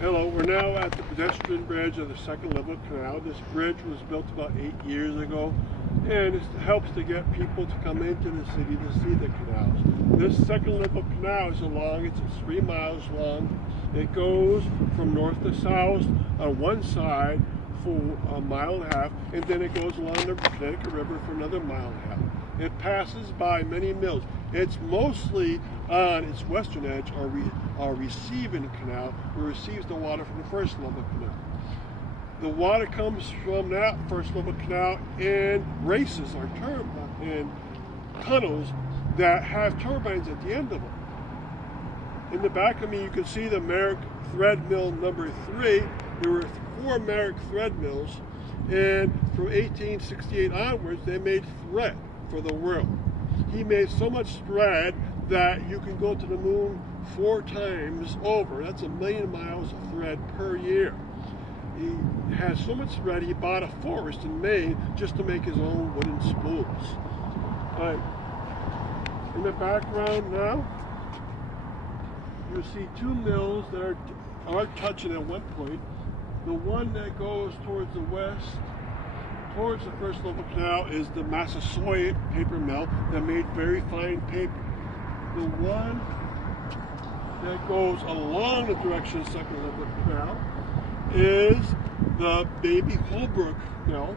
Hello, we're now at the pedestrian bridge of the second level canal. This bridge was built about 8 years ago, and it helps to get people to come into the city to see the canals. This second level canal is it's 3 miles long. It goes from north to south on one side for 1.5 miles, and then it goes along the Connecticut River for another 1.5 miles. It passes by many mills. It's mostly on its western edge, our receiving canal, where it receives the water from the first level canal. The water comes from that first level canal and races or in tunnels that have turbines at the end of them. In the back of me, you can see the Merrick thread mill number 3. There were 4 Merrick thread mills, and from 1868 onwards, they made thread for the world. He made so much thread that you can go to the moon 4 times over. That's 1 million miles of thread per year. He had so much thread, he bought a forest in Maine just to make his own wooden spools. In the background now, you see 2 mills that are touching at one point. The one that goes towards the west, towards the first level canal, is the Massasoit paper mill that made very fine paper. The one that goes along the direction of the second level canal is the Beebe Holbrooke mill,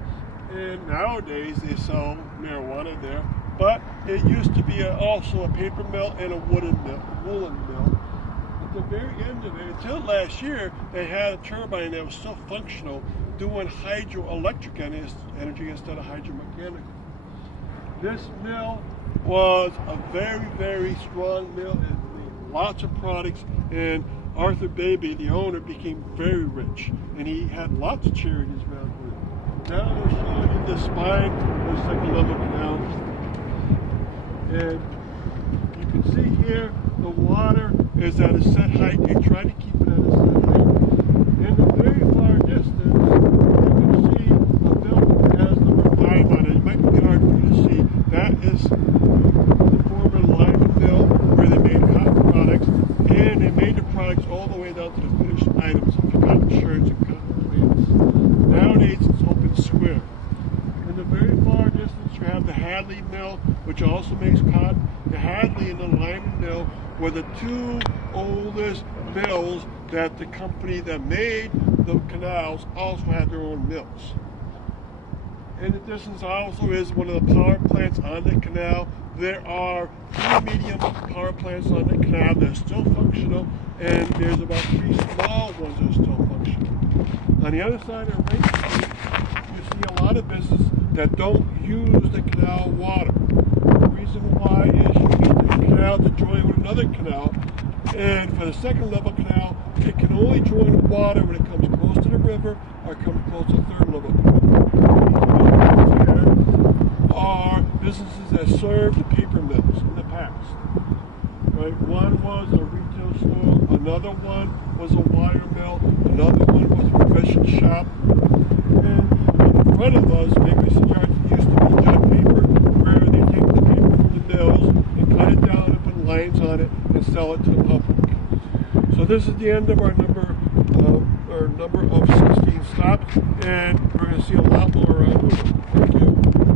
and nowadays they sell marijuana there. But it used to be also a paper mill and a woolen mill. At the very end of it, until last year, they had a turbine that was still functional, doing hydroelectric energy instead of hydromechanical. This mill was a very, very strong mill. It made lots of products, and Arthur Beebe, the owner, became very rich, and he had lots of charities around here. Now they're showing you the spine of the second level canal, and you can see here the water is at a set height. They try to keep it at a set height. In the very far distance, you can see a building that has number 5 on it. It might be hard for you to see. That is the former Lyman Mill, where they made cotton products, and they made the products all the way down to the finished items of cotton shirts and cotton pants. Nowadays, it's open square. In the very far distance, you have the Hadley Mill, which also makes cotton. The Hadley and the Lyman Mill were the 2 oldest mills that the company that made the canals also had their own mills. In the distance also is one of the power plants on the canal. There are 3 medium power plants on the canal that are still functional, and there's about 3 small ones that are still functional. On the other side of the Lake Street, you see a lot of businesses that don't use the canal water. The reason why is you need the canal to join with another canal, and for the second level canal, it can only join with water when it comes close to the river or comes close to the third level canal. Are businesses that served the paper mills in the past. Right? One was a retail store, another one was a wire mill, another one was a professional shop, and in front of us, maybe some yards, used to be junk paper, where they take the paper from the mills and cut it down and put lines on it and sell it to the public. So this is the end of our number of 16 stops, and we're going to see a lot more around. Thank you.